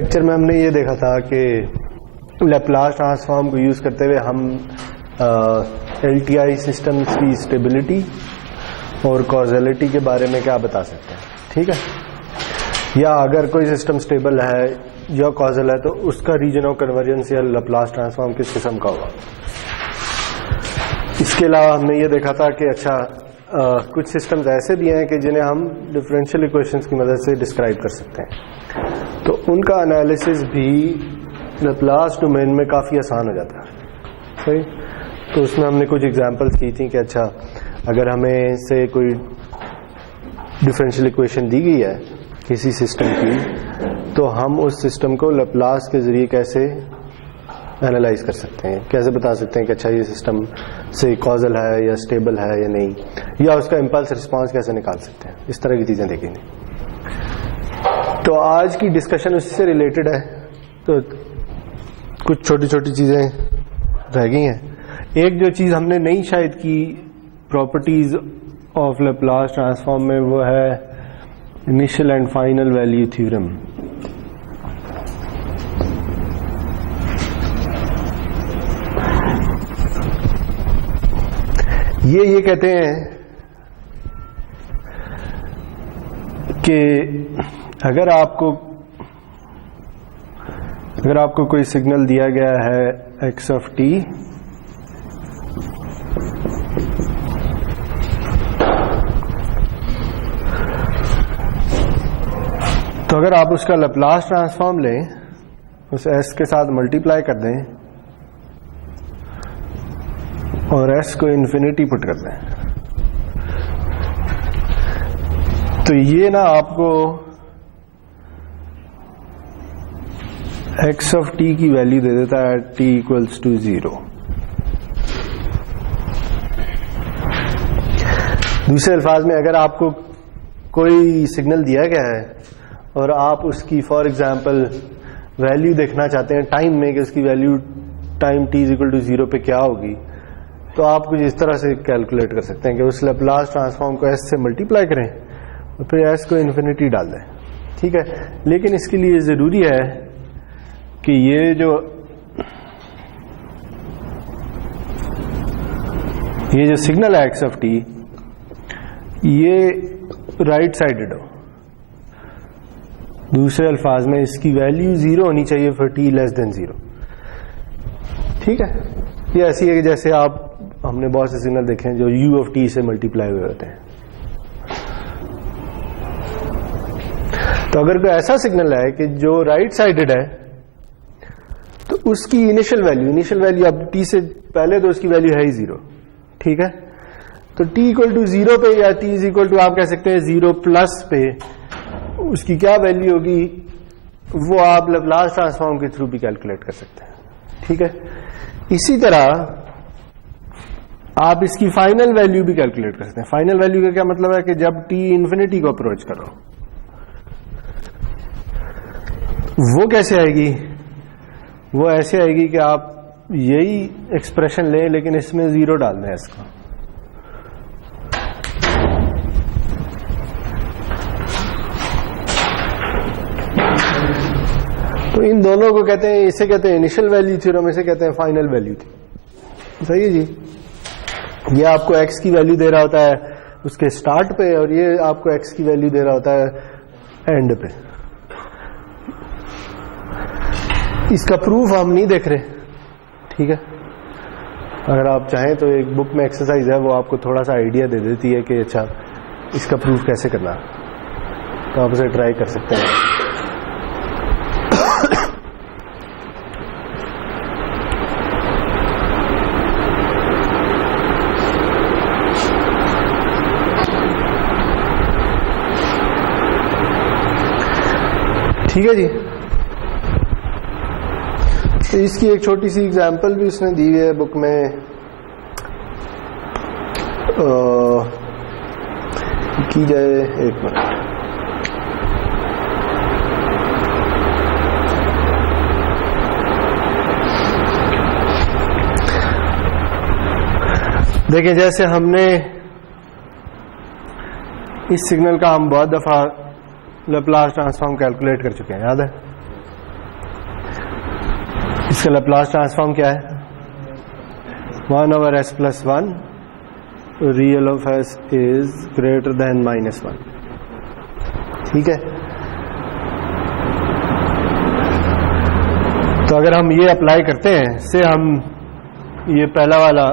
Lecture में हमने ये देखा था कि लैप्लास ट्रांसफॉर्म को यूज़ करते हुए हम एलटीआई सिस्टम्स की स्टेबिलिटी और कॉजलिटी के बारे में क्या बता सकते हैं। ठीक है, या अगर कोई सिस्टम स्टेबल है या कॉजल है तो उसका रीजन ऑफ कन्वर्जेंस या लैप्लास ट्रांसफॉर्म किस किस्म का होगा। इसके अलावा हमने ये देखा था कि कुछ सिस्टम्स ऐसे भी हैं कि जिन्हें हम डिफरेंशियल इक्वेशंस की मदद से डिस्क्राइब कर सकते हैं, तो उनका एनालिसिस भी लैप्लास डोमेन में काफ़ी आसान हो जाता है। सही, तो उसमें हमने कुछ एग्जांपल्स की थी कि अगर हमें से कोई डिफरेंशियल इक्वेशन दी गई है किसी सिस्टम की, तो हम उस सिस्टम को लैप्लास के ज़रिए कैसे एनालाइज कर सकते हैं, कैसे बता सकते हैं कि ये सिस्टम से कॉजल है या स्टेबल है या नहीं, या उसका इम्पल्स रिस्पांस कैसे निकाल सकते हैं। इस तरह की चीज़ें देखेंगे। तो आज की डिस्कशन उससे रिलेटेड है, तो कुछ छोटी छोटी चीज़ें रह गई हैं। एक जो चीज़ हमने नहीं शायद की प्रॉपर्टीज ऑफ लैप्लास ट्रांसफॉर्म में, वो है initial and final value theorem. ये कहते हैं कि अगर आपको कोई सिग्नल दिया गया है x ऑफ t, तो अगर आप उसका लैप्लास ट्रांसफॉर्म लें, उस s के साथ मल्टीप्लाई कर दें और s को इन्फिनिटी पुट कर दें, तो ये ना आपको x ऑफ t की वैल्यू दे देता है t इक्वल्स टू 0। दूसरे अल्फाज में, अगर आपको कोई सिग्नल दिया गया है और आप उसकी फॉर एग्जांपल वैल्यू देखना चाहते हैं टाइम में कि उसकी value time t equal to 0 पे क्या होगी, तो आप कुछ इस तरह से कैलकुलेट कर सकते हैं कि उस लैप्लास ट्रांसफॉर्म को s से मल्टीप्लाई करें और फिर s को इन्फिनिटी डाल दें। ठीक है, लेकिन इसके लिए ज़रूरी है कि ये जो सिग्नल है x ऑफ t, ये राइट साइडेड हो। दूसरे अल्फाज में इसकी वैल्यू 0 होनी चाहिए फॉर t लेस देन 0। ठीक है, ये ऐसी है कि जैसे हमने बहुत से सिग्नल देखे हैं जो u ऑफ t से मल्टीप्लाई हुए होते हैं। तो अगर कोई ऐसा सिग्नल है कि जो राइट साइडेड है, तो उसकी इनिशियल वैल्यू अब t से पहले तो उसकी वैल्यू है ही 0। ठीक है, तो t इक्वल टू 0 पे या t इज इक्वल टू आप कह सकते हैं 0 प्लस पे उसकी क्या वैल्यू होगी, वो आप लैप्लास ट्रांसफॉर्म के थ्रू भी कैलकुलेट कर सकते हैं। ठीक है, इसी तरह आप इसकी फाइनल वैल्यू भी कैलकुलेट कर सकते हैं। फाइनल वैल्यू का क्या मतलब है कि जब t इन्फिनिटी को अप्रोच करो, वो कैसे आएगी, वो ऐसे आएगी कि आप यही एक्सप्रेशन लें लेकिन इसमें 0 डाल दें इसको। तो इन दोनों को कहते हैं, इसे कहते हैं इनिशियल वैल्यू थ्योरम, इसे कहते हैं फाइनल वैल्यू थ्योरम। सही है जी, ये आपको x की वैल्यू दे रहा होता है उसके स्टार्ट पे, और ये आपको x की वैल्यू दे रहा होता है एंड पे। इसका प्रूफ हम नहीं देख रहे। ठीक है, अगर आप चाहें तो एक बुक में एक्सरसाइज है, वो आपको थोड़ा सा आइडिया दे देती है कि इसका प्रूफ कैसे करना, तो आप उसे ट्राई कर सकते हैं। ठीक है जी, तो इसकी एक छोटी सी एग्जांपल भी उसने दी है बुक में। की जाए, एक मिनट। देखिए, जैसे हमने इस सिग्नल का हम बहुत दफा लैप्लास ट्रांसफॉर्म कैलकुलेट कर चुके हैं, याद है? इसका लैप्लास ट्रांसफॉर्म क्या है? 1/s + 1 real of s is greater than -1। ठीक है, तो अगर हम ये अप्लाई करते हैं, से हम ये पहला वाला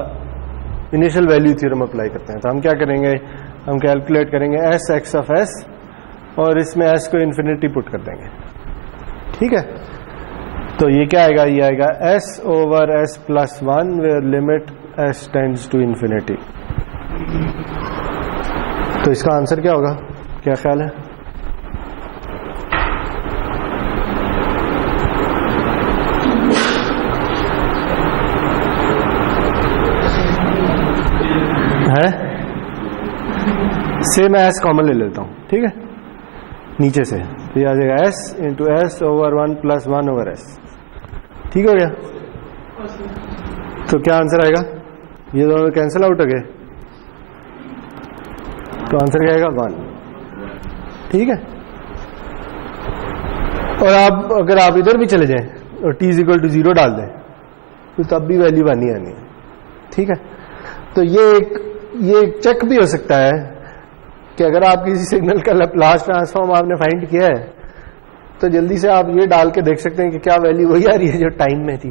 इनिशियल वैल्यू थ्योरम अप्लाई करते हैं, तो हम क्या करेंगे, हम कैलकुलेट करेंगे s(x)(s) और इसमें s को इन्फिनिटी पुट कर देंगे। ठीक है, तो ये क्या आएगा, ये आएगा s/s + 1 where limit s tends to infinity. तो इसका आंसर क्या होगा, क्या ख्याल है? से मैं s कॉमन ले लेता हूं, ठीक है, नीचे से, तो ये आ जाएगा s × s/1 + 1/s। ठीक हो गया, तो क्या आंसर आएगा, ये दोनों कैंसिल आउट हो गए, तो आंसर क्या आएगा 1। ठीक है, और आप अगर आप इधर भी चले जाएं और t = 0 डाल दें तो तब भी वैल्यू 1 ही आनी है। ठीक है, तो ये एक चेक भी हो सकता है कि अगर आप किसी सिग्नल का लैप्लास ट्रांसफॉर्म आपने फाइंड किया है तो जल्दी से आप ये डाल के देख सकते हैं कि क्या वैल्यू वही आ रही है जो टाइम में थी।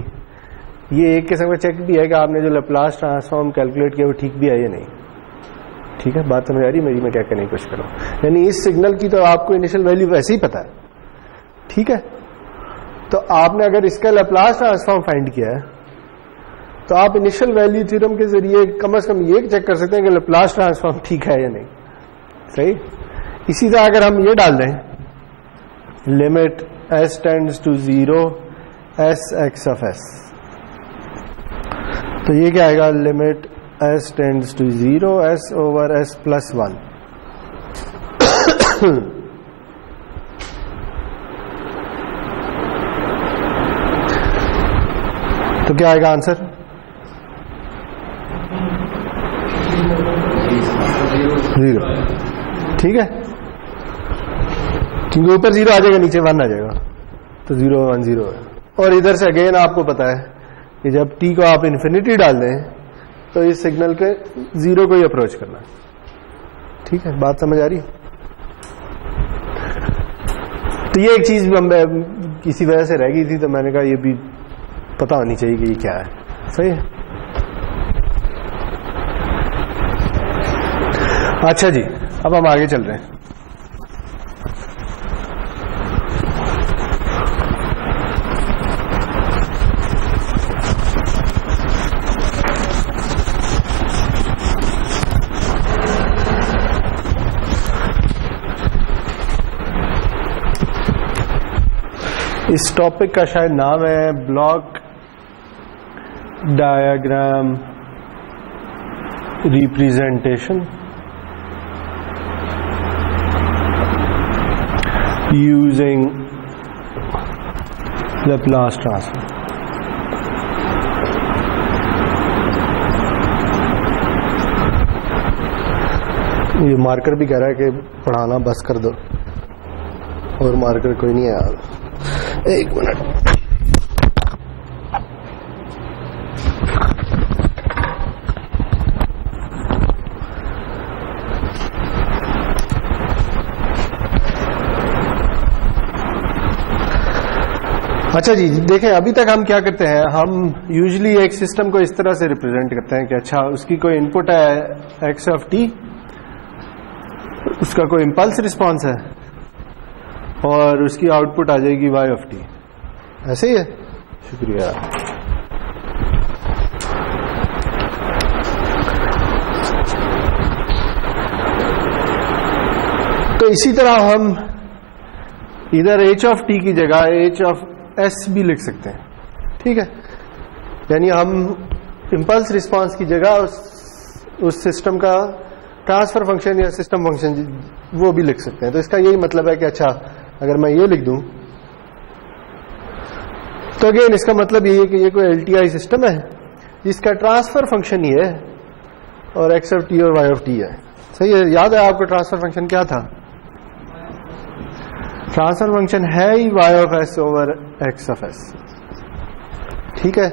ये एक किस्म का चेक भी है कि आपने जो लैप्लास ट्रांसफॉर्म कैलकुलेट किया वो ठीक भी है या नहीं। ठीक है, बात समझ आ रही है मेरी, मैं क्या करने की कोशिश कर रहा हूं। यानी इस सिग्नल की तो आपको इनिशियल वैल्यू वैसे ही पता है। ठीक है, तो आपने अगर इसका लैप्लास ट्रांसफॉर्म फाइंड किया है तो आप इनिशियल वैल्यू थ्योरम के जरिए कम से कम ये चेक कर सकते हैं कि लैप्लास ट्रांसफॉर्म ठीक है या नहीं। सही, इसी तरह अगर हम ये डाल दें limit s tends to 0 s(x)(s), तो ये क्या आएगा, limit s tends to 0 s/s + 1। तो क्या आएगा आंसर, 0। ठीक है, क्योंकि ऊपर 0 आ जाएगा, नीचे 1 आ जाएगा, तो 0 1 0 है। और इधर से अगेन आपको पता है कि जब t को आप इन्फिनिटी डाल दें तो इस सिग्नल के 0 को ही अप्रोच करना है। ठीक है, बात समझ आ रही है? तो ये एक चीज किसी वजह से रह गई थी, तो मैंने कहा ये भी पता होनी चाहिए कि ये क्या है। सही है, अच्छा जी, अब हम आगे चल रहे हैं। इस टॉपिक का शायद नाम है block diagram representation using Laplace transform। ये मार्कर भी कह रहा है कि पढ़ाना बस कर दो, और मार्कर कोई नहीं है यार, 1 मिनट। अच्छा जी, देखें अभी तक हम क्या करते हैं, हम यूजुअली एक सिस्टम को इस तरह से रिप्रेजेंट करते हैं कि अच्छा उसकी कोई इनपुट है x(t), उसका कोई इंपल्स रिस्पांस है और उसकी आउटपुट आ जाएगी y(t). ऐसे ही है, शुक्रिया। तो इसी तरह हम इधर h(t) की जगह h(s) भी लिख सकते हैं। ठीक है, यानी हम इंपल्स रिस्पांस की जगह उस सिस्टम का ट्रांसफर फंक्शन या सिस्टम फंक्शन वो भी लिख सकते हैं। तो इसका यही मतलब है कि अच्छा अगर मैं ये लिख दूं तो अगेन इसका मतलब ये है कि ये कोई LTI सिस्टम है जिसका ट्रांसफर फंक्शन ही है और x(t) और y(t) है। सही है, याद है आपको ट्रांसफर फंक्शन क्या था? ट्रांसफर फंक्शन है ही y(s) over x(s). ठीक है,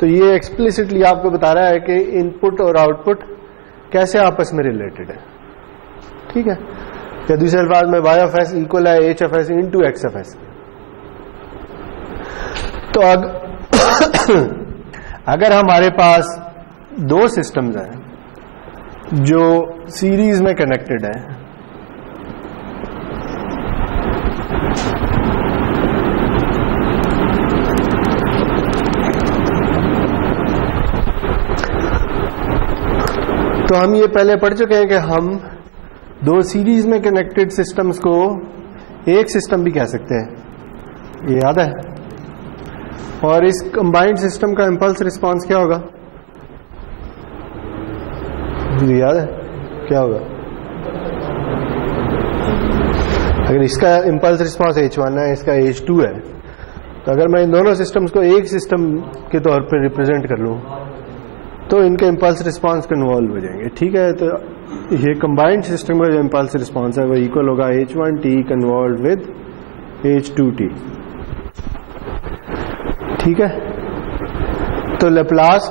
तो ये एक्सप्लिसिटली आपको बता रहा है कि इनपुट और आउटपुट कैसे आपस में रिलेटेड है। ठीक है, या दूसरे अल्फाज में y ऑफ एस इक्वल है h of S into x of S. तो अगर हमारे पास दो सिस्टम्स हैं जो सीरीज में कनेक्टेड है, तो हम ये पहले पढ़ चुके हैं कि हम दो सीरीज में कनेक्टेड सिस्टम्स को एक सिस्टम भी कह सकते हैं, ये याद है। और इस कंबाइंड सिस्टम का इंपल्स रिस्पांस क्या होगा, ये याद है क्या होगा? अगर इसका इंपल्स रिस्पांस h1 है, इसका h2 है, तो अगर मैं इन दोनों सिस्टम्स को एक सिस्टम के तौर पर रिप्रेजेंट कर लूं तो इनके इंपल्स रिस्पांस कन्वॉल्व हो जाएंगे। ठीक है, तो ये कंबाइंड सिस्टम का जो इंपल्स रिस्पांस है वो इक्वल होगा h1t कन्वॉल्व विद h2t। ठीक है, तो लैप्लास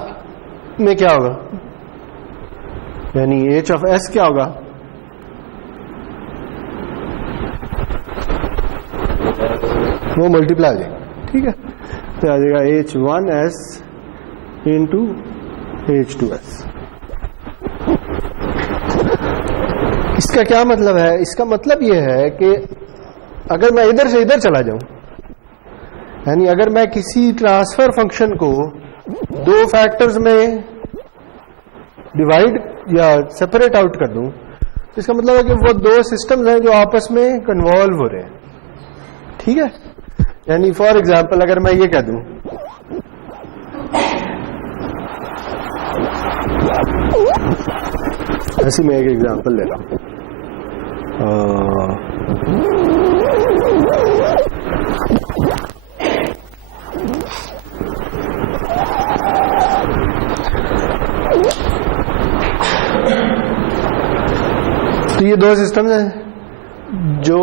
में क्या होगा, यानी h ऑफ s क्या होगा, वो मल्टीप्लाई हो जाएगा। ठीक है, तो आ जाएगा h1s इंटू h2s। इसका क्या मतलब है? इसका मतलब यह है कि अगर मैं इधर से इधर चला जाऊं, यानी अगर मैं किसी ट्रांसफर फंक्शन को दो फैक्टर्स में डिवाइड या सेपरेट आउट कर दूं, तो इसका मतलब है कि वो दो सिस्टम्स हैं जो आपस में कन्वॉल्व हो रहे हैं। ठीक है, यानी फॉर एग्जांपल अगर मैं ये कह दूं ऐसे, मैं एक एग्जांपल ले रहा हूं, तो ये दो सिस्टम्स हैं जो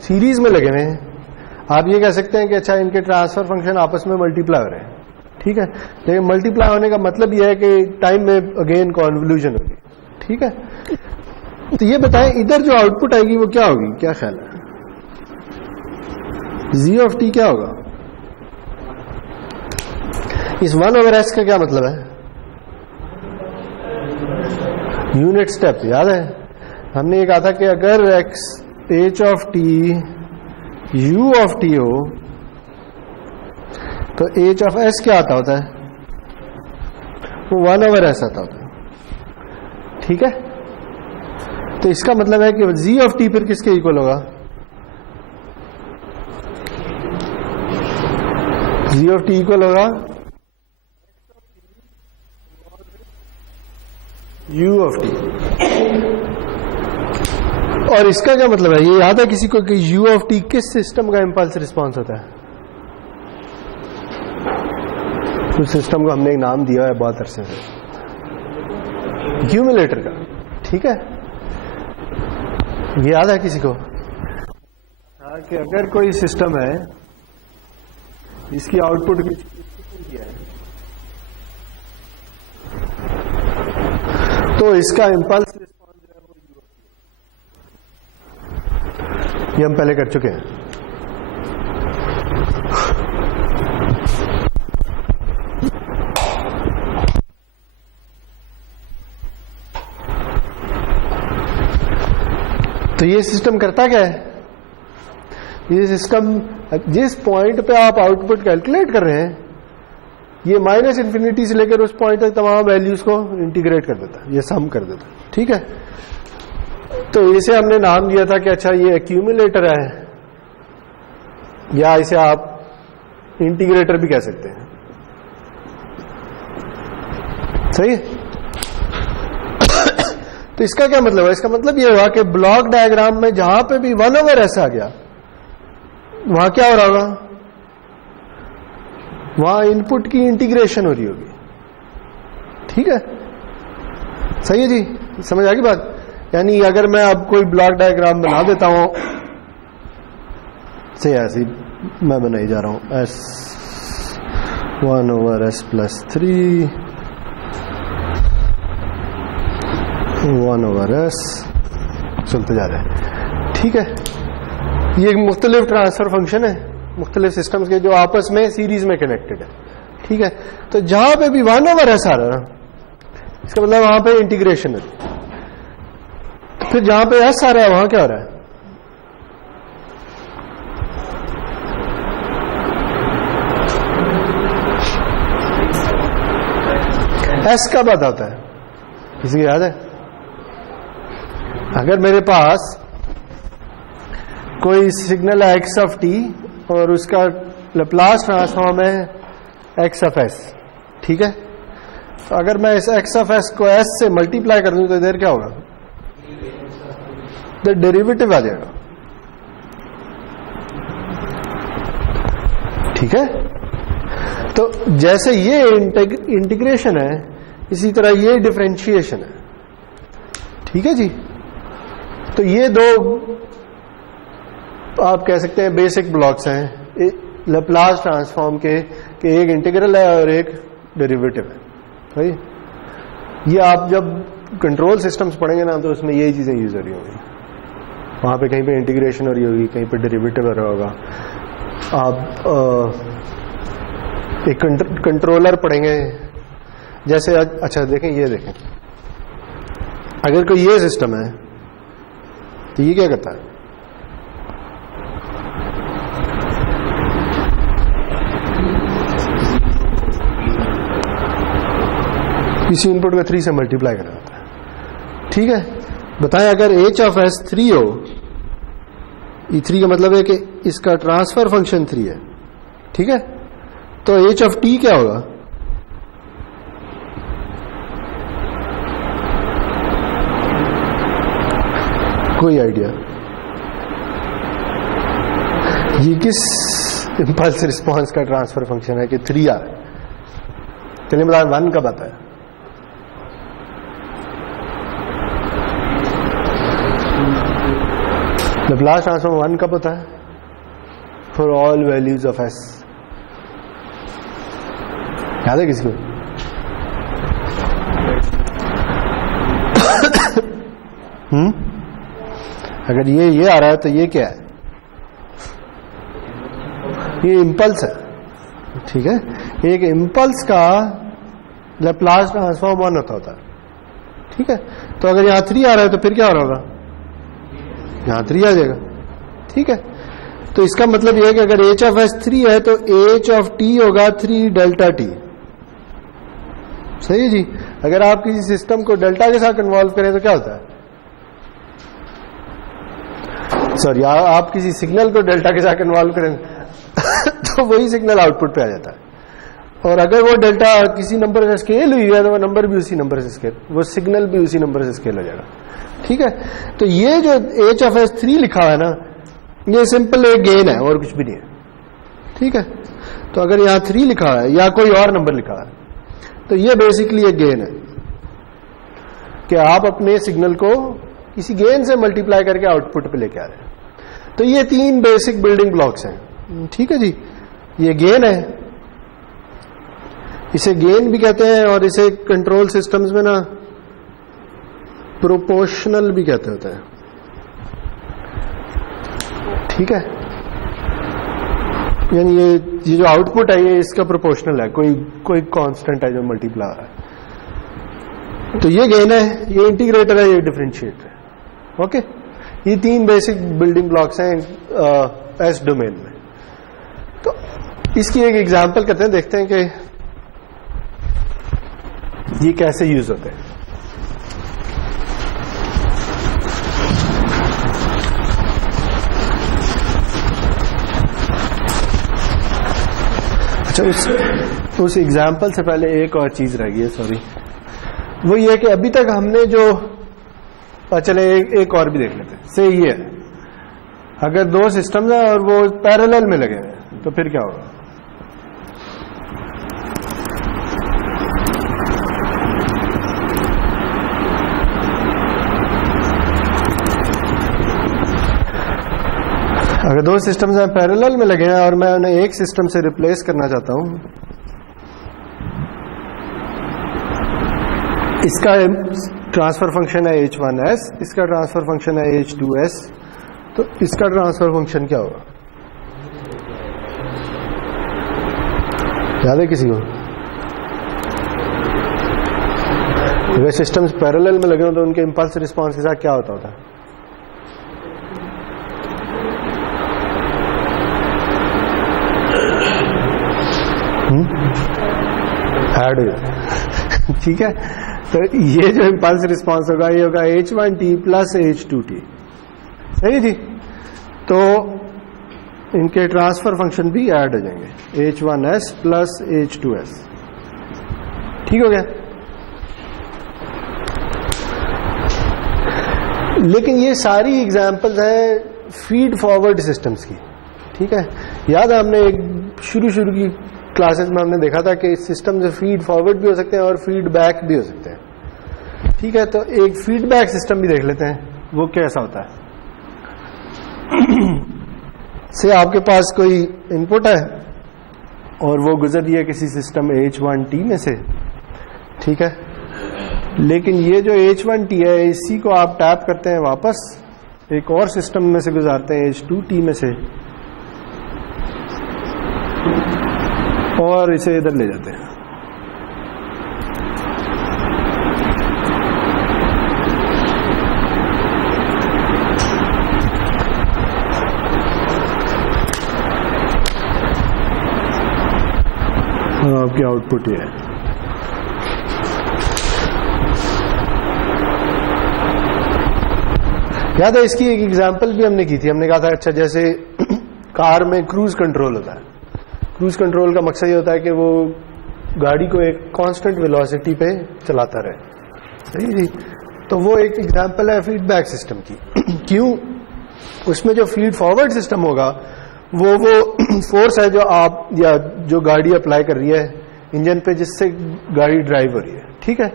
सीरीज में लगे हुए हैं। आप ये कह सकते हैं कि अच्छा इनके ट्रांसफर फंक्शन आपस में मल्टीप्लाई हो रहे हैं। ठीक है, लेकिन मल्टीप्लाई होने का मतलब यह है कि टाइम में अगेन कॉन्वोल्यूशन होगी। ठीक है, तो ये बताएं इधर जो आउटपुट आएगी वो क्या होगी, क्या ख्याल है? z ऑफ t क्या होगा? इस 1/s का क्या मतलब है? यूनिट स्टेप, याद है हमने ये कहा था कि अगर x h of t u of t हो तो h ऑफ s क्या आता होता है, वो 1/s आता होता है। ठीक है, तो इसका मतलब है कि z ऑफ t फिर किसके इक्वल होगा? z ऑफ t इक्वल होगा u ऑफ t। और इसका क्या मतलब है, ये याद है किसी को कि u ऑफ t किस सिस्टम का इंपल्स रिस्पांस होता है? उस सिस्टम को हमने एक नाम दिया है बहुत अरसे से, एक्यूमुलेटर का। ठीक है, ये याद है किसी को? हाँ, कि अगर कोई सिस्टम है इसकी आउटपुट की किया है तो इसका इंपल्स रिस्पांस जो है वो u ऑफ t, ये हम पहले कर चुके हैं। तो ये सिस्टम करता क्या है? ये सिस्टम जिस पॉइंट पे आप आउटपुट कैलकुलेट कर रहे हैं, ये -∞ से लेकर उस पॉइंट तक तमाम वैल्यूज को इंटीग्रेट कर देता है, ये सम कर देता है। ठीक है, तो इसे हमने नाम दिया था कि अच्छा ये एक्यूमुलेटर है, या इसे आप इंटीग्रेटर भी कह सकते हैं। सही है? तो इसका क्या मतलब है? इसका मतलब ये हुआ कि ब्लॉक डायग्राम में जहां पे भी 1/s आ गया, वहां क्या हो रहा होगा? वहां इनपुट की इंटीग्रेशन हो रही होगी। ठीक है, सही है जी, समझ आ गई बात? यानी अगर मैं अब कोई ब्लॉक डायग्राम बना देता हूं, से ऐसे मैं बनाई जा रहा हूं, 1/s + 3 1/s चलते जा रहे हैं। ठीक है, ये एक मुख्तलिफ ट्रांसफर फंक्शन है मुख्तलिफ सिस्टम्स के जो आपस में सीरीज में कनेक्टेड है। ठीक है, तो जहां पे भी 1/s आ रहा है इसका मतलब वहां पे इंटीग्रेशन है। तो फिर जहां पे s आ रहा है वहां क्या हो रहा है? s कब आता है? किसी को याद है? अगर मेरे पास कोई सिग्नल है x(t) और उसका लैप्लास ट्रांसफॉर्म है x(s), ठीक है, तो अगर मैं इस x(s) को s से मल्टीप्लाई कर दूं तो इधर क्या होगा? तो डेरिवेटिव आ जाएगा। ठीक है, तो जैसे ये इंटीग्रेशन है इसी तरह ये डिफरेंशिएशन है। ठीक है जी, तो ये दो आप कह सकते हैं बेसिक ब्लॉक्स हैं लैप्लास ट्रांसफॉर्म के एक इंटीग्रल है और एक डेरिवेटिव है। भाई ये आप जब कंट्रोल सिस्टम्स पढ़ेंगे ना तो उसमें यही चीजें यूज हो रही होंगी। वहां पे कहीं पे इंटीग्रेशन हो रही होगी, कहीं पे डेरिवेटिव हो रहा होगा। आप एक कंट्रोलर पढ़ेंगे जैसे, अच्छा देखें, ये देखें, अगर कोई ये सिस्टम है तो ये क्या करता है? इसी इनपुट को 3 से मल्टीप्लाई करना होता है। ठीक है, बताएं अगर h(s) 3 हो, ये 3 का मतलब है कि इसका ट्रांसफर फंक्शन 3 है। ठीक है, तो h(t) क्या होगा? कोई आइडिया? ये किस इंपल्स रिस्पांस का ट्रांसफर फंक्शन है कि 3 आ रहा है? चलिए बता, 1 कब आता है? लैप्लास ट्रांसफॉर्म 1 कब होता है? For all values of s। याद है किसी को? अगर ये आ रहा है तो ये क्या है? ये इम्पल्स है। ठीक है, एक इम्पल्स का लैप्लास ट्रांसफॉर्म 1 होता है। ठीक है, तो अगर यहां 3 आ रहा है तो फिर क्या हो रहा होगा? यहां 3 आ जाएगा। ठीक है, तो इसका मतलब यह है कि अगर h(s) 3 है तो h(t) होगा 3Δt। सही है जी। अगर आप किसी सिस्टम को डेल्टा के साथ कन्वॉल्व करें तो क्या होता है? सॉरी, आप किसी सिग्नल को डेल्टा के साथ कन्वॉल्व करें तो वही सिग्नल आउटपुट पे आ जाता है। और अगर वो डेल्टा किसी नंबर से स्केल हुई है तो वो नंबर भी उसी नंबर से स्केल, वो सिग्नल भी उसी नंबर से स्केल हो जाएगा। ठीक है, तो ये जो h(s) 3 लिखा हुआ है ना, ये सिंपल एक गेन है और कुछ भी नहीं है। ठीक है, तो अगर यहां 3 लिखा है या कोई और नंबर लिखा है तो ये बेसिकली एक गेन है कि आप अपने सिग्नल को किसी गेन से मल्टीप्लाई करके आउटपुट पे लेके आ रहे हैं। तो ये 3 बेसिक बिल्डिंग ब्लॉक्स हैं। ठीक है जी, ये गेन है, इसे गेन भी कहते हैं और इसे कंट्रोल सिस्टम्स में ना प्रोपोर्शनल भी कहते होते हैं। ठीक है, यानी ये जो आउटपुट है ये इसका प्रोपोर्शनल है, कोई कांस्टेंट है जो मल्टीप्लाई हो रहा है। तो ये गेन है, ये इंटीग्रेटर है, ये डिफरेंशिएटर है। ओके, ये 3 बेसिक बिल्डिंग ब्लॉक्स हैं एस डोमेन में। तो इसकी एक एग्जांपल करते हैं, देखते हैं कि ये कैसे यूज होते हैं। अच्छा, उस एग्जाम्पल से पहले एक और चीज रह गई है, सॉरी, वो ये कि अभी तक हमने जो, चले एक और भी देख लेते हैं। से ये है, अगर 2 सिस्टम्स हैं और वो पैरेलल में लगे हैं तो फिर क्या होगा? अगर 2 सिस्टम्स हैं पैरेलल में लगे हैं और मैं उन्हें एक सिस्टम से रिप्लेस करना चाहता हूं इसका ट्रांसफर फंक्शन है h1s, इसका ट्रांसफर फंक्शन है h2s, तो इसका ट्रांसफर फंक्शन क्या होगा? याद है किसी को? अगर सिस्टम्स पैरेलल में लगे हो तो उनके इंपल्स रिस्पांस के साथ क्या होता है? ऐड हो जाता। ठीक है, तो ये जो इंपल्स रिस्पांस होगा ये होगा h1t प्लस h2t। सही जी, तो इनके ट्रांसफर फंक्शन भी ऐड हो जाएंगे, h1s प्लस h2s। ठीक हो गया। लेकिन ये सारी एग्जांपल्स हैं फीड फॉरवर्ड सिस्टम्स की। ठीक है, याद है हमने एक शुरू की क्लासेस में हमने देखा था कि सिस्टम से फीड फॉरवर्ड भी हो सकते हैं और फीडबैक भी हो सकते हैं। ठीक है, तो एक फीडबैक सिस्टम भी देख लेते हैं, वो कैसा होता है। से आपके पास कोई इनपुट है और वो गुजर रही है किसी सिस्टम h1t में से। ठीक है, लेकिन ये जो h1t है इसी को आप टैप करते हैं वापस एक और सिस्टम में से गुजारते हैं h2t में से और इसे इधर ले जाते हैं। आपकी आउटपुट ये है। याद है इसकी एक एग्जांपल भी हमने की थी। हमने कहा था अच्छा जैसे कार में क्रूज कंट्रोल होता है। क्रूज कंट्रोल का मकसद ये होता है कि वो गाड़ी को एक कांस्टेंट वेलोसिटी पे चलाता रहे। सही जी, तो वो एक एग्जांपल है फीडबैक सिस्टम की। क्यों? उसमें जो फीड फॉरवर्ड सिस्टम होगा वो फोर्स है जो आप या जो गाड़ी अप्लाई कर रही है इंजन पे जिससे गाड़ी ड्राइव हो रही है। ठीक है,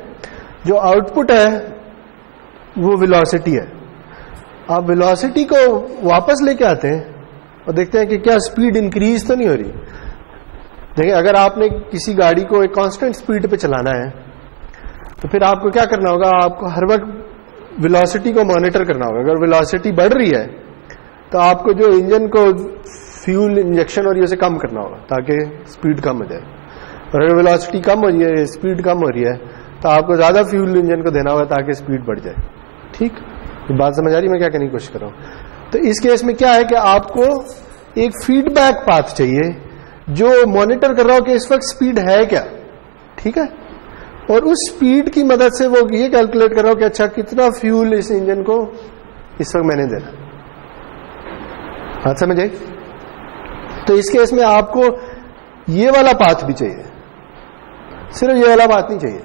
जो आउटपुट है वो वेलोसिटी है। आप वेलोसिटी को वापस लेके आते हैं और देखते हैं कि क्या स्पीड इंक्रीज तो नहीं हो रही। देखिए, अगर आपने किसी गाड़ी को एक कांस्टेंट स्पीड पे चलाना है तो फिर आपको क्या करना होगा, आपको हर वक्त वेलोसिटी को मॉनिटर करना होगा। अगर वेलोसिटी बढ़ रही है तो आपको जो इंजन को फ्यूल इंजेक्शन और ये से कम करना होगा ताकि स्पीड कम हो जाए। और अगर वेलोसिटी कम हो रही है, स्पीड कम हो रही है, तो आपको ज्यादा फ्यूल इंजन को देना होगा ताकि स्पीड बढ़ जाए। ठीक, ये बात समझ आ रही मैं क्या कहने की कोशिश कर रहा हूं? तो इस केस में क्या है कि आपको एक फीडबैक पाथ चाहिए जो मॉनिटर कर रहा हो कि इस वक्त स्पीड है क्या। ठीक है, और उस स्पीड की मदद से वो ये कैलकुलेट कर रहा हो कि अच्छा कितना फ्यूल इस इंजन को इस वक्त मैंने देना। बात समझ आई? तो इस केस में आपको ये वाला पाथ भी चाहिए, सिर्फ ये वाला पाथ नहीं चाहिए।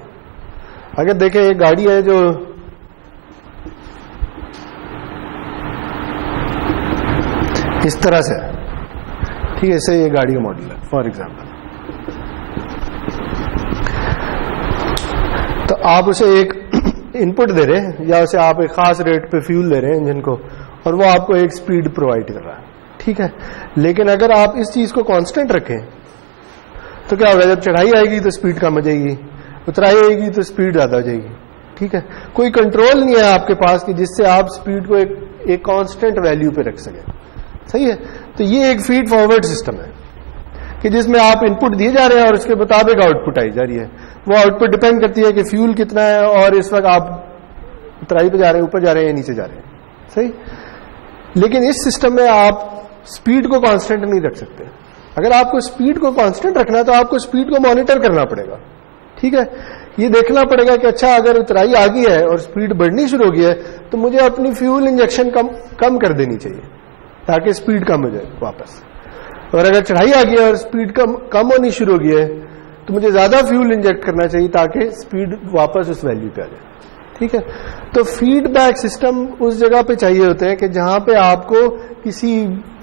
अगर देखें एक गाड़ी है जो इस तरह से, ठीक है, इसे ये गाड़ी का मॉडल है फॉर एग्जांपल, तो आप उसे एक इनपुट दे रहे हैं या उसे आप एक खास रेट पे फ्यूल दे रहे हैं इंजन को और वो आपको एक स्पीड प्रोवाइड कर रहा है। ठीक है, लेकिन अगर आप इस चीज को कांस्टेंट रखें तो क्या होगा, जब चढ़ाई आएगी तो स्पीड कम हो जाएगी, उतराई आएगी तो स्पीड ज्यादा हो जाएगी। ठीक है, कोई कंट्रोल नहीं है आपके पास कि जिससे आप स्पीड को एक कांस्टेंट वैल्यू पे रख सकें। सही है, तो ये एक फीड फॉरवर्ड सिस्टम है कि जिसमें आप इनपुट दिए जा रहे हैं और उसके मुताबिक आउटपुट आई जा रही है। वो आउटपुट डिपेंड करती है कि फ्यूल कितना है और इस वक्त आप उतराई पे जा रहे हैं, ऊपर जा रहे हैं या नीचे जा रहे हैं। सही, लेकिन इस सिस्टम में आप स्पीड को कांस्टेंट नहीं रख सकते। अगर आपको स्पीड को कांस्टेंट रखना है तो आपको स्पीड को मॉनिटर करना पड़ेगा। ठीक है, ये देखना पड़ेगा कि अच्छा अगर उतराई आ गई है और स्पीड बढ़नी शुरू हो गई है तो मुझे अपनी फ्यूल इंजेक्शन कम कर देनी चाहिए ताकि स्पीड कम हो जाए वापस। और अगर चढ़ाई आ गई है और स्पीड कम होनी शुरू हो गई है तो मुझे ज्यादा फ्यूल इंजेक्ट करना चाहिए ताकि स्पीड वापस उस वैल्यू पे आ जाए। ठीक है, तो फीडबैक सिस्टम उस जगह पे चाहिए होते हैं कि जहां पे आपको किसी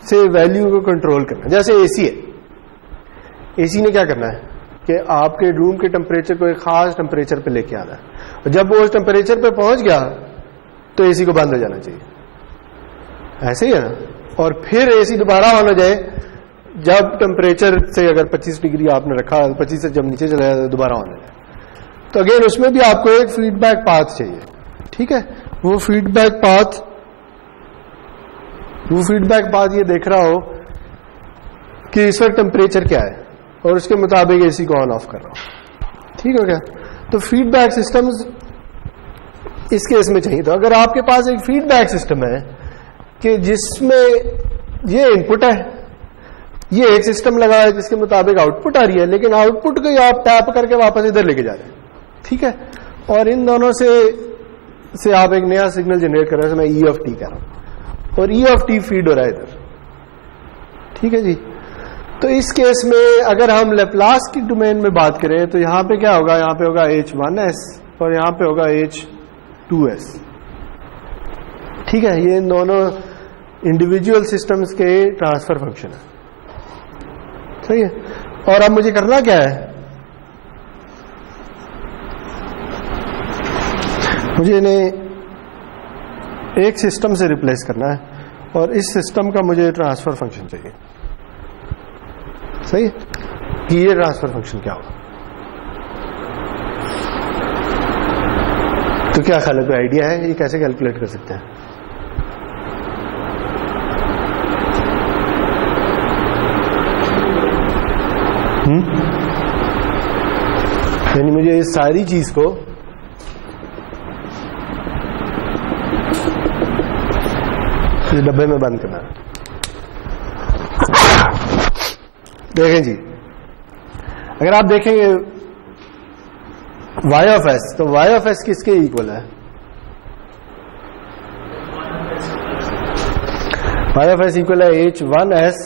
से वैल्यू को कंट्रोल करना है। जैसे एसी है, एसी ने क्या करना है कि आपके रूम के टेम्परेचर को एक खास टेम्परेचर पे लेके आना है और जब वो उस टेम्परेचर पे पहुंच गया तो एसी को बंद हो जाना चाहिए। ऐसे ही है ना, और फिर एसी दोबारा ऑन हो जाए जब टेम्परेचर से, अगर 25 डिग्री आपने रखा, 25 से जब नीचे चला जाए तो दोबारा ऑन हो जाए। तो अगेन उसमें भी आपको एक फीडबैक पाथ चाहिए, ठीक है। वो फीडबैक पाथ ये देख रहा हो कि इस वक्त टेम्परेचर क्या है और उसके मुताबिक एसी को ऑन ऑफ कर रहा हूं, ठीक हो गया। तो फीडबैक सिस्टम्स इस केस में चाहिए। तो अगर आपके पास एक फीडबैक सिस्टम है कि जिसमें ये इनपुट है, ये एक सिस्टम लगा है जिसके मुताबिक आउटपुट आ रही है, लेकिन आउटपुट को आप टैप करके वापस इधर लेके जा रहे हैं, ठीक है। और इन दोनों से आप एक नया सिग्नल जनरेट कर रहे हैं, मैं ई ऑफ टी कह रहा हूं, और ई ऑफ टी फीड हो रहा है इधर, ठीक है जी। तो इस केस में अगर हम लेप्लास की डोमेन में बात करें तो यहां पे क्या होगा, यहां पे होगा H1s और यहां पे होगा H2s, ठीक है। ये इन दोनों इंडिविजुअल सिस्टम्स के ट्रांसफर फंक्शन है, सही है। और अब मुझे करना क्या है, मुझे इन्हें एक सिस्टम से रिप्लेस करना है और इस सिस्टम का मुझे ट्रांसफर फंक्शन चाहिए, सही है। कि ये ट्रांसफर फंक्शन क्या होगा, तो क्या ख्याल है, कोई आइडिया है ये कैसे कैलकुलेट कर सकते हैं? यानी मुझे इस सारी चीज को इस डब्बे में बंद करना है। देखें जी, अगर आप देखेंगे y ऑफ s, तो y ऑफ s किसके इक्वल है? y ऑफ s इक्वल है H1s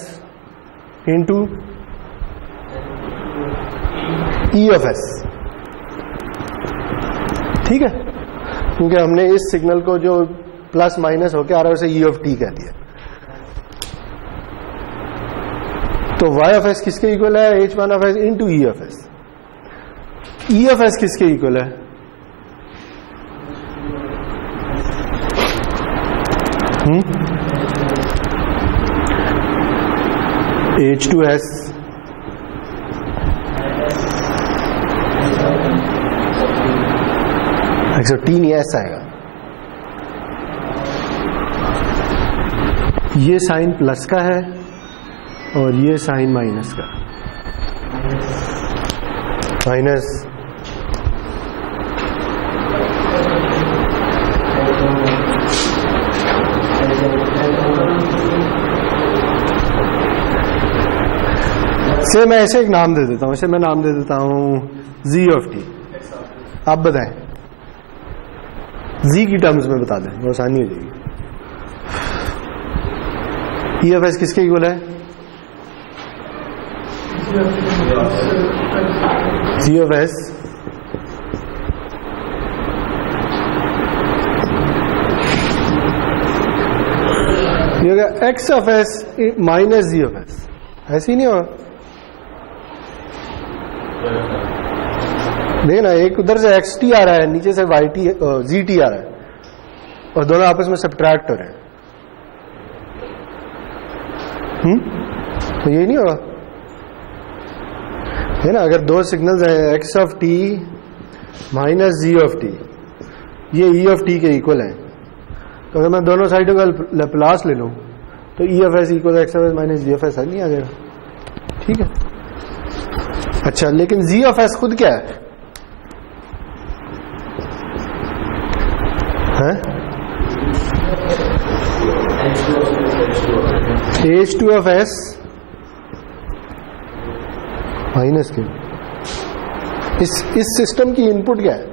into e of s, ठीक है। क्योंकि हमने इस सिग्नल को जो प्लस माइनस होके आ रहा है उसे e ऑफ t कह दिया। तो y ऑफ s किसके इक्वल है? H1 of s into e of s। e of s किसके इक्वल है? H2s अच्छा t नहीं s आएगा। ये साइन प्लस का है और ये साइन माइनस का, माइनस से मैं ऐसे एक नाम दे देता हूं, इसे मैं नाम दे देता हूं z ऑफ t। आप बताएं, z की टर्म्स में बता दें, वो आसानी हो जाएगी। e ऑफ s किसके इक्वल है? g ऑफ s ये होगा x of s minus g of s, ऐसे ही नहीं होगा? देखिए ना, एक उधर से xt आ रहा है, नीचे से zt आ रहा है और दोनों आपस में सब्ट्रैक्ट हो रहे हैं। तो यही नहीं होगा, है ना। अगर दो सिग्नल्स हैं x of t minus g of t, ये e ऑफ t के इक्वल है, तो अगर मैं दोनों साइडों का लैप्लास ले लूं तो e of s equal x of s minus g of s नहीं आ जाएगा, ठीक है। अच्छा, लेकिन g ऑफ s खुद क्या है? H2 of s minus Q. इस सिस्टम की इनपुट क्या है?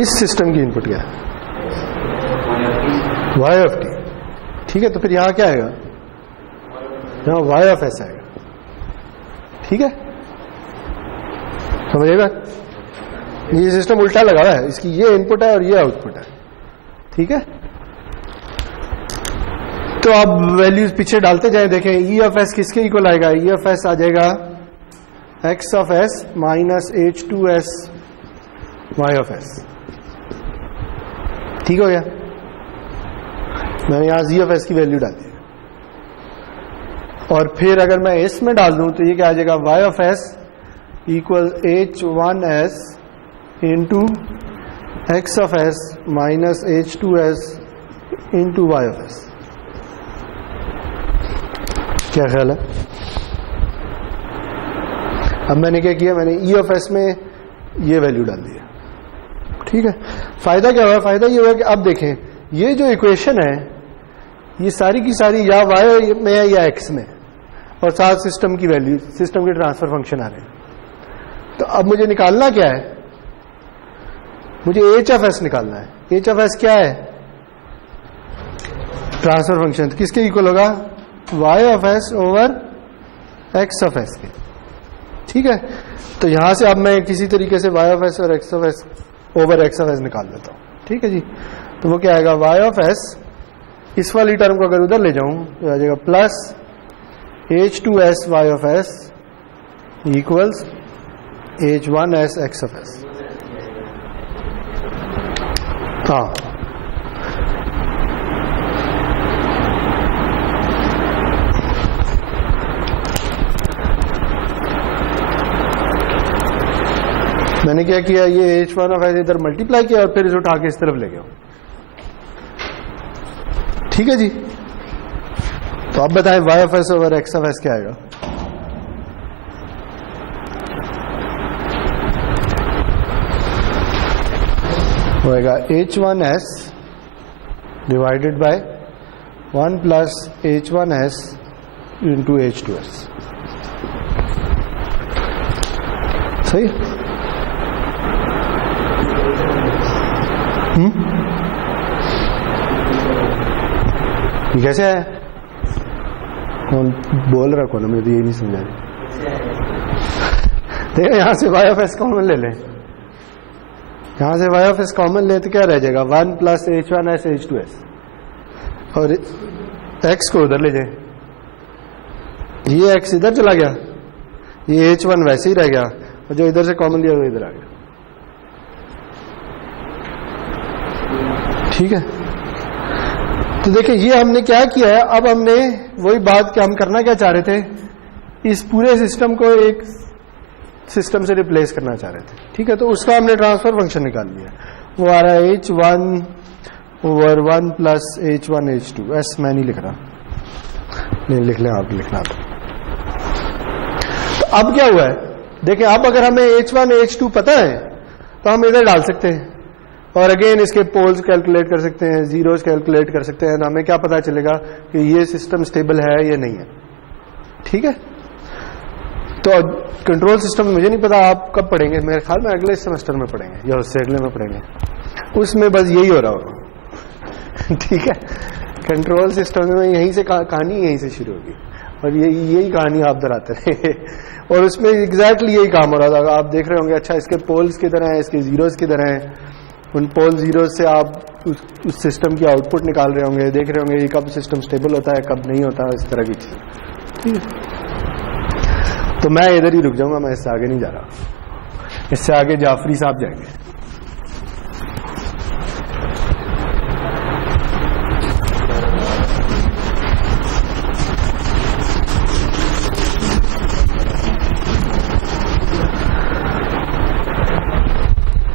इस सिस्टम की इनपुट क्या है? y ऑफ t, ठीक है। तो फिर यहां क्या आएगा? यहां y ऑफ s आएगा, ठीक है। समझिएगा, ये सिस्टम उल्टा लगा हुआ है, इसकी ये इनपुट है और ये आउटपुट है, ठीक है। तो अब वैल्यूज पीछे डालते जाएं, देखें e ऑफ s किसके इक्वल आएगा? e ऑफ s आ जाएगा x of s minus H2s y of s, ठीक हो गया। मैंने यहां z ऑफ s की वैल्यू डाल दी, और फिर अगर मैं इसमें डाल दूं तो ये क्या आ जाएगा, y of s equal h1s into x of s minus h2s into y of s। क्या ख्याल है? अब मैंने क्या किया, मैंने e ऑफ s में ये वैल्यू डाल दिया। ठीक है, फायदा क्या हुआ? फायदा ये हुआ कि अब देखें ये जो इक्वेशन है ये सारी की सारी या y में है या x में, और साथ सिस्टम की वैल्यू, सिस्टम के ट्रांसफर फंक्शन आ रहे हैं। तो अब मुझे निकालना क्या है, मुझे h ऑफ s निकालना है। h ऑफ s क्या है? Transfer function. तो किसके इक्वल होगा? y of s over x of s के। ठीक है, तो यहां से अब मैं किसी तरीके से y ऑफ s और x of s over x of s निकाल देता हूं। ठीक है जी, तो वो क्या आएगा, y ऑफ s, इस वाली टर्म को अगर उधर ले जाऊं तो आ जाएगा plus h2s y of s equals h1s x of s। हाँ, मैंने क्या किया, ये h1 ऑफ s इधर मल्टीप्लाई किया और फिर इसे उठा के इस तरफ ले गया। ठीक है जी, तो अब बताएं y of s over x of s क्या आएगा? होएगा h1s divided by 1 plus h1s into h2s। सही? ये कैसे है? कौन बोल रहा, कौन? मुझे तो यही नहीं समझा। देखो यहां से y ऑफ s कॉमन ले लें, यहां से y ऑफ s कॉमन ले तो क्या रह जाएगा, 1 प्लस h1s h2s, और x को उधर ले जाए, ये x इधर चला गया, ये h1 वैसे ही रह गया, और जो इधर से कॉमन लिया वो इधर आ गया। ठीक है, तो देखिए ये हमने क्या किया है, अब हमने वही बात कि हम करना क्या चाह रहे थे, इस पूरे सिस्टम को एक सिस्टम से रिप्लेस करना चाह रहे थे। ठीक है, तो उसका हमने ट्रांसफर फंक्शन निकाल लिया, वो आ रहा है h1 over 1 plus h1 h2। s मैं नहीं लिख रहा, नहीं लिख लें आप, लिखना। तो अब क्या हुआ है, देखिए अब अगर हमें h1 h2 पता है तो हम इधर डाल सकते हैं, और अगेन इसके पोल्स कैलकुलेट कर सकते हैं, जीरोस कैलकुलेट कर सकते हैं, तो हमें क्या पता चलेगा कि ये सिस्टम स्टेबल है या नहीं है। ठीक है, तो कंट्रोल सिस्टम मुझे नहीं पता आप कब पढ़ेंगे, मेरे ख्याल में अगले सेमेस्टर में पढ़ेंगे या उससे अगले में पढ़ेंगे, उसमें बस यही हो रहा होगा। ठीक है, कंट्रोल सिस्टम में यहीं से कहानी यहीं से शुरू होगी, और यही कहानी आप दोहराते रहे, और उसमें एग्जैक्टली यही काम हो रहा था। आप देख रहे होंगे, अच्छा इसके पोल्स किधर हैं, इसके जीरोस किधर हैं, उन पोल जीरो से आप उस सिस्टम की आउटपुट निकाल रहे होंगे, देख रहे होंगे ये कब सिस्टम स्टेबल होता है कब नहीं होता, इस तरह की चीज। ठीक है, तो मैं इधर ही रुक जाऊंगा, मैं इससे आगे नहीं जा रहा, इससे आगे जाफरी साहब जाएंगे।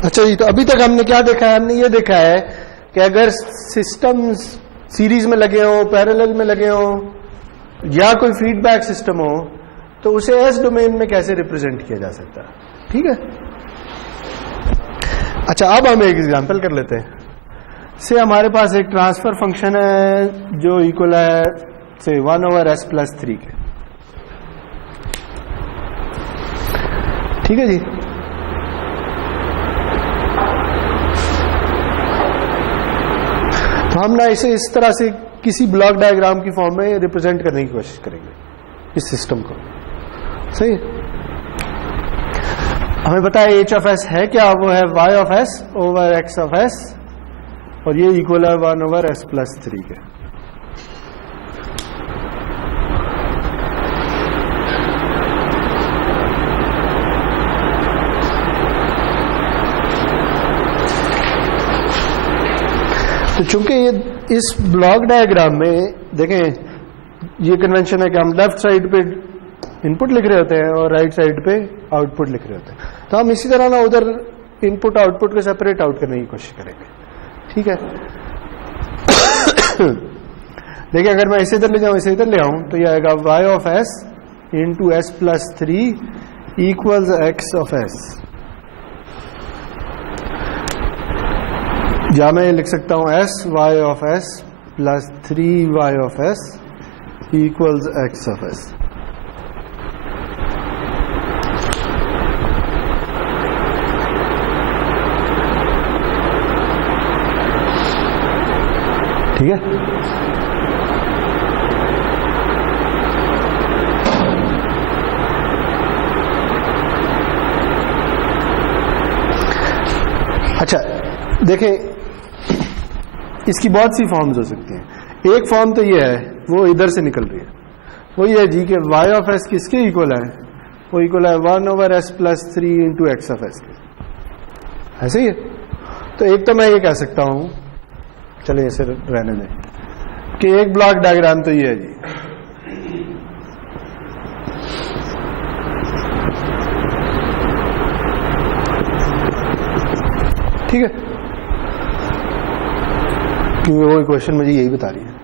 अच्छा जी, तो अभी तक हमने क्या देखा है, हमने ये देखा है कि अगर सिस्टम सीरीज में लगे हो, पैरेलल में लगे हो, या कोई फीडबैक सिस्टम हो, तो उसे एस डोमेन में कैसे रिप्रेजेंट किया जा सकता है। ठीक है, अच्छा अब हम एक एग्जांपल कर लेते हैं। से हमारे पास एक ट्रांसफर फंक्शन है जो इक्वल है से 1 ओवर s प्लस 3 के। ठीक है जी, तो हम ना इसे इस तरह से किसी ब्लॉक डायग्राम की फॉर्म में रिप्रेजेंट करने की कोशिश करेंगे इस सिस्टम को। सही, हमें पता है h ऑफ s है क्या, वो है y of s over x of s, और ये इक्वल है 1 ओवर s प्लस 3 के। तो चूंकि ये इस ब्लॉक डायग्राम में देखें ये कन्वेंशन है कि हम लेफ्ट साइड पे इनपुट लिख रहे होते हैं और राइट साइड पे आउटपुट लिख रहे होते हैं। तो हम इसी तरह ना उधर इनपुट आउटपुट को सेपरेट आउट करने की कोशिश करेंगे, ठीक है। देखिए अगर मैं इसे इधर ले जाऊं, इसे इधर ले आऊं, तो ये आएगा y of s into S plus 3 equals x of s। या मैं ये लिख सकता हूं s y of s plus 3y of s equals x of s। ठीक है। अच्छा देखें, इसकी बहुत सी फॉर्म्स हो सकती हैं। एक फॉर्म तो ये है, वो इधर से निकल रही है, वो ये है जी कि y ऑफ s किसके इक्वल है, वो इक्वल है 1/s plus 3 into x of s के। ऐसे ही है। तो एक तो मैं ये कह सकता हूं, चलिए इसे रहने दें, कि एक ब्लॉक डायग्राम तो ये है जी, ठीक है, क्योंकि वो इक्वेशन मुझे यही बता रही है।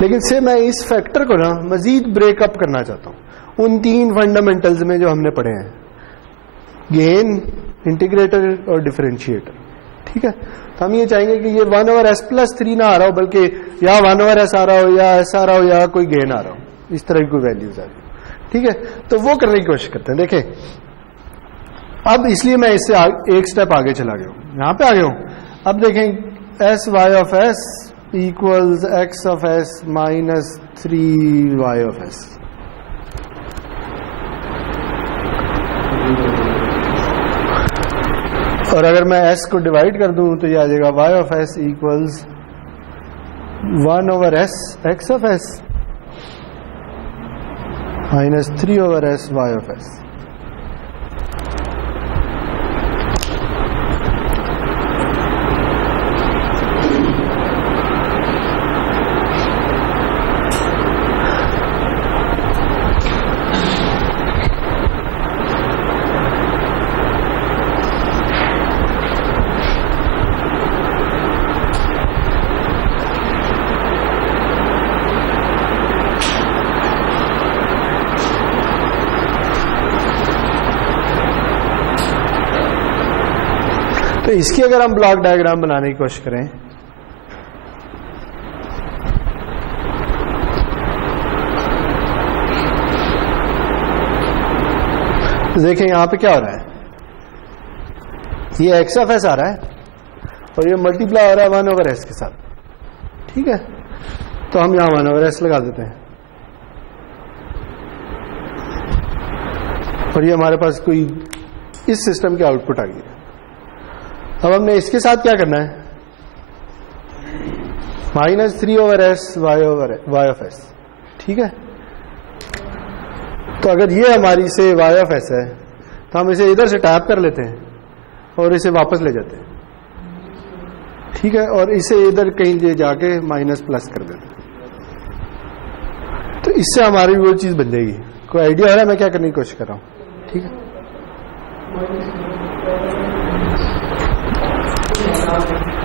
लेकिन से मैं इस फैक्टर को ना मजीद ब्रेकअप करना चाहता हूं उन 3 फंडामेंटल्स में जो हमने पढ़े हैं, गेन, इंटीग्रेटर और डिफरेंशिएटर, ठीक है। तो हम ये चाहेंगे कि ये 1/s प्लस 3 ना आ रहा हो, बल्कि या 1/s आ रहा हो, या s आ रहा हो, या कोई गेन आ रहा हो, इस तरह की कोई वैल्यूज आ रही हो, ठीक है। तो वो करने की कोशिश करते हैं। देखें अब इसलिए मैं इससे एक स्टेप आगे चला गया हूं, यहां पे आ गया हूं। अब देखें s y of s equals x of s minus 3y of s। और अगर मैं s को डिवाइड कर दूं तो ये आ जाएगा y of s equals 1/s x of s minus 3/s y of s। तो इसकी अगर हम ब्लॉक डायग्राम बनाने की कोशिश करें, तो देखें यहां पे क्या हो रहा है, ये x ऑफ s आ रहा है और ये मल्टीप्लाई हो रहा है 1/s के साथ, ठीक है। तो हम यहां 1/s लगा देते हैं और ये हमारे पास कोई इस सिस्टम की आउटपुट आ गई है। अब हमने इसके साथ क्या करना है, minus 3/s y of s, ठीक है। तो अगर ये हमारी से y ऑफ s है तो हम इसे इधर से टैप कर लेते हैं और इसे वापस ले जाते हैं, ठीक है, और इसे इधर कहीं ले जाके माइनस प्लस कर देते हैं। तो इससे हमारी वो चीज बन जाएगी। कोई आइडिया हो रहा है मैं क्या करने की कोशिश कर रहा हूं, ठीक है।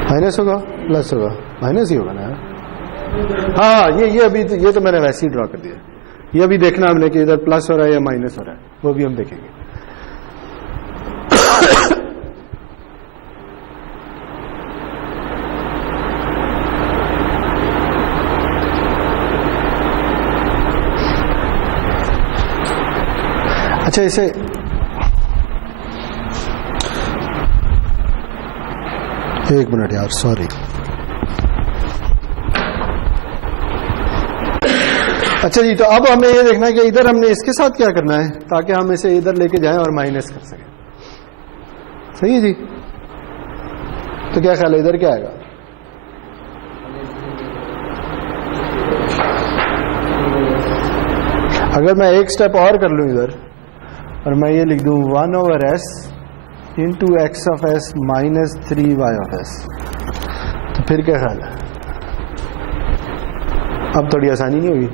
माइनस होगा, प्लस होगा, माइनस ही होगा ना। हाँ ये अभी ये तो मैंने वैसे ही ड्रॉ कर दिया। ये अभी देखना हमने कि इधर प्लस हो रहा है या माइनस हो रहा है, वो भी हम देखेंगे। अच्छा इसे एक मिनट यार, सॉरी। अच्छा जी, तो अब हमें ये देखना है कि इधर हमने इसके साथ क्या करना है ताकि हम इसे इधर लेके जाएं और माइनस कर सकें। सही है जी। तो क्या ख्याल है इधर क्या आएगा? अगर मैं एक स्टेप और कर लूं इधर और मैं ये लिख दूं 1/s into x of S minus 3y of s, तो फिर क्या ख्याल है? अब थोड़ी आसानी नहीं होगी।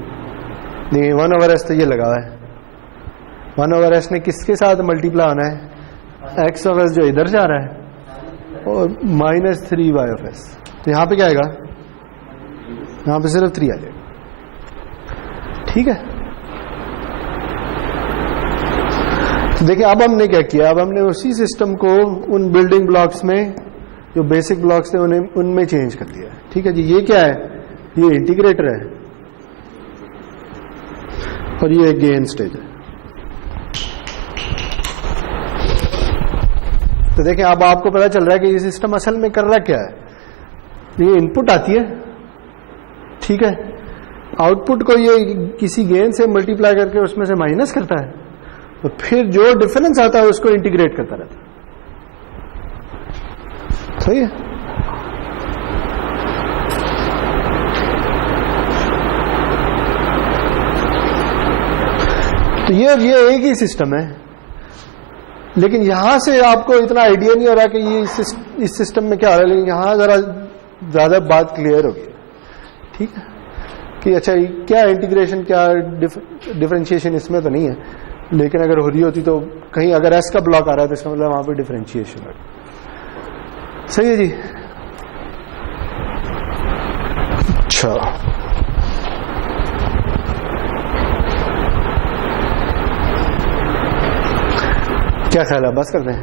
देखिए 1/s तो ये लगा हुआ है, 1/s ने किसके साथ मल्टीप्लाई आना है, x(s) जो इधर जा रहा है और -3y(s). तो यहां पे क्या आएगा, यहां पे सिर्फ 3 आ जाएगा। ठीक है, तो देखिए अब हमने क्या किया, अब हमने उसी सिस्टम को उन बिल्डिंग ब्लॉक्स में जो बेसिक ब्लॉक्स थे उनमें चेंज कर दिया। ठीक है जी, ये क्या है, ये इंटीग्रेटर है और ये गेन स्टेज है। तो देखिए अब आपको पता चल रहा है कि ये सिस्टम असल में कर रहा क्या है। ये इनपुट आती है, ठीक है, आउटपुट को ये किसी गेन से मल्टीप्लाई करके उसमें से माइनस करता है, तो फिर जो डिफरेंस आता है उसको इंटीग्रेट करता रहता है। सही है, तो ये एक ही सिस्टम है, लेकिन यहां से आपको इतना आइडिया नहीं हो रहा कि ये इस सिस्टम में क्या हो रहा है, लेकिन यहां जरा ज्यादा बात क्लियर होगी। ठीक है, कि अच्छा क्या इंटीग्रेशन, क्या डिफरेंशिएशन इसमें तो नहीं है, लेकिन अगर हो रही होती तो कहीं अगर एस का ब्लॉक आ रहा है तो इसका मतलब वहां पे डिफरेंशिएशन है। सही है जी। अच्छा, क्या ख्याल है, बस कर दें?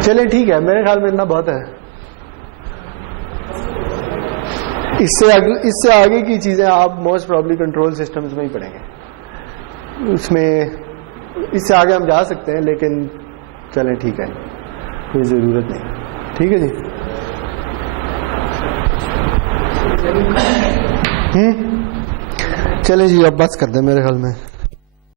चलिए ठीक है, मेरे ख्याल में इतना बहुत है। इससे आगे की चीजें आप मोस्ट प्रॉब्ली कंट्रोल सिस्टम्स में ही पढ़ेंगे, उसमें इससे आगे हम जा सकते हैं, लेकिन चलें ठीक है, कोई जरूरत नहीं। ठीक है जी, चलें जी, अब बस कर दें मेरे ख्याल में।